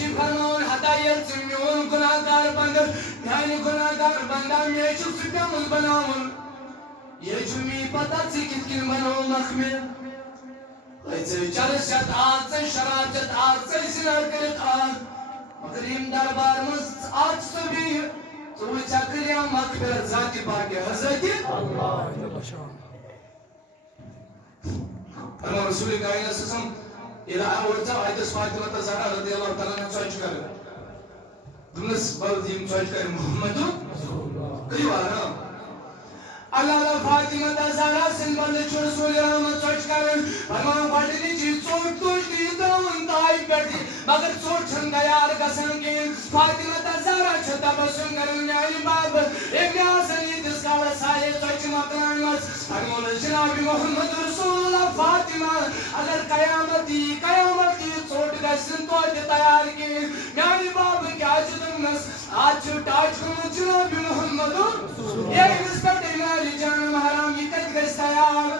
چی فرمان ہدایت سے میون گناہگار بندر میانی گناہگار بندہ میں چھو سپیامل بناون یہ چھمی پتہ سے کت کن بنو مخمل ایسے چرشت آج سے شراجت آج سے سنر کرت آج مگر یم دربار مز آج سبھی تو چکریا مغفرت ذاتی پاک حضرت فرمان رسول کائنات سسم إذا أورجع عيد فاطمة الزهراء رضي الله تعالى عنها سويش كره دمس بلديم سويش كره محمد كيوانا الله فاطمة الزهراء سنبال رسول الله سويش كره فرمان فاطمة جي صوت توش دي دون تاي بردي مگر صوت چند یار گسن کی فاطمة الزهراء چھتا بسن کرن یعنی باب ابن حسن دس کا وسائل سوچ مکان مس فرمان جناب محمد رسول الله فاطمة اگر قیامتی صوت گسن تو تیار کی یعنی باب کیا جدنس آج ٹاچ کو جناب محمد یہ نسبت میری جان حرام یہ کت گس تیار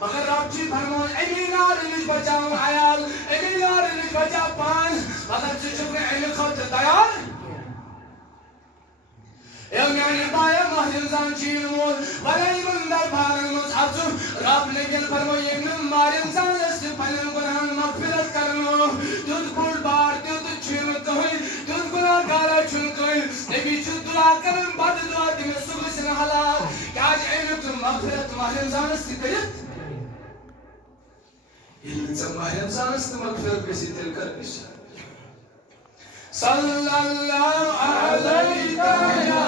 مگر رب جی فرمان امینار نش بچاؤ عیال امینار نش بچا پان مگر چچک علم خط تیار میانی بایا محرم زان چین مول ولی من در بارن مز عبزو رب نگل فرمو یمن مارن زان است پنن گناہن مغفرت کرنو دود بول بار دود چین کوئی دود گناہ گارا چون کوئی نبی چو دعا کرن بعد دعا دم صبح سن حلا کاج علم مغفرت محرم زان است کیت علم محرم زان است مغفرت کسی تل کر کسی صلی اللہ علیہ یا